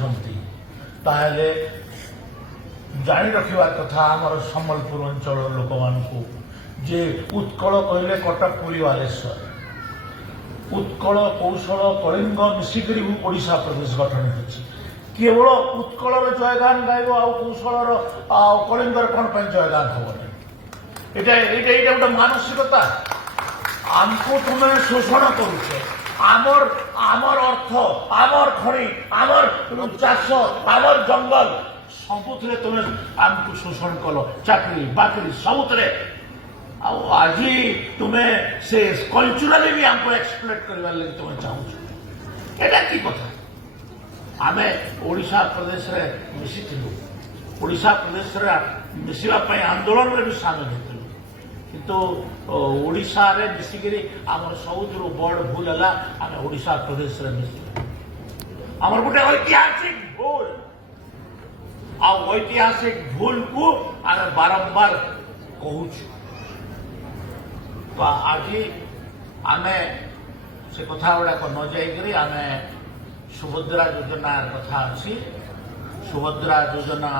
କରୁଛନ୍ତି ତାହେଲେ ଜାଣି ରଖିବା କଥା ଆମର ସମ୍ବଲପୁର ଅଞ୍ଚଳର ଲୋକମାନଙ୍କୁ ଯେ ଉତ୍କଳ କହିଲେ କଟକ ପୁରୀ ବାଲେଶ୍ୱର ଉତ୍କଳ କୌଶଳ କଳିଙ୍ଗ ମିଶିକରି ଓଡ଼ିଶା ପ୍ରଦେଶ ଗଠନ ହୋଇଛି କେବଳ ଉତ୍କଳର ଜୟଗାନ ଗାଇବ ଆଉ କୌଶଳର ଆଉ କଳିଙ୍ଗର କ'ଣ ପାଇଁ ଜୟଗାନ ହବନି ଏଇଟା ଏଇଟା ଏଇଟା ଗୋଟେ ମାନସିକତା ଆମକୁ ତୁମେ ଶୋଷଣ କରୁଛ ଆମର ଆମର ଅର୍ଥ ଆମର ଖଣି ଆମର ଚାଷ ଆମର ଜଙ୍ଗଲ ସବୁଥିରେ ତୁମେ ଆମକୁ ଶୋଷଣ କଲ ଚାକିରି ବାକିରି ସବୁଥିରେ ଆଉ ଆଜି ତୁମେ ସେ କଲଚରାଲି ବି ଆମକୁ ଏକ୍ସପ୍ଲୋଏଟ୍ କରିବାର ଲାଗି ତୁମେ ଚାହୁଁଛ ଏଇଟା କି କଥା ଆମେ ଓଡ଼ିଶା ପ୍ରଦେଶରେ ମିଶିଥିଲୁ ଓଡ଼ିଶା ପ୍ରଦେଶରେ ମିଶିବା ପାଇଁ ଆନ୍ଦୋଳନରେ ବି ସାମିଲ ହୋଇଥିଲୁ କିନ୍ତୁ ଓଡ଼ିଶାରେ ମିଶିକିରି ଆମର ସବୁଥିରୁ ବଡ଼ ଭୁଲ ହେଲା ଆମେ ଓଡ଼ିଶା ପ୍ରଦେଶରେ ମିଶିଲୁ ଆମର ଗୋଟେ ଐତିହାସିକ ଭୁଲ ଆଉ ଐତିହାସିକ ଭୁଲକୁ ଆମେ ବାରମ୍ବାର କହୁଛୁ ତ ଆଜି ଆମେ ସେ କଥା ଗୁଡ଼ାକ ନ ଯାଇକରି ଆମେ ସୁଭଦ୍ରା ଯୋଜନା କଥା ଅଛି ସୁଭଦ୍ରା ଯୋଜନା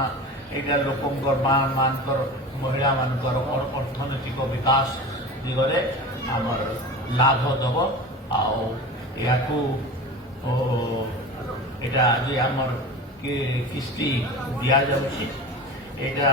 ଏଇଟା ଲୋକଙ୍କର ମାନଙ୍କର ମହିଳାମାନଙ୍କର ଅର୍ଥନୈତିକ ବିକାଶ ଦିଗରେ ଆମର ଲାଭ ଦେବ ଆଉ ଏହାକୁ ଏଇଟା ଆଜି ଆମର କିସ୍ତି ଦିଆଯାଉଛି ଏଇଟା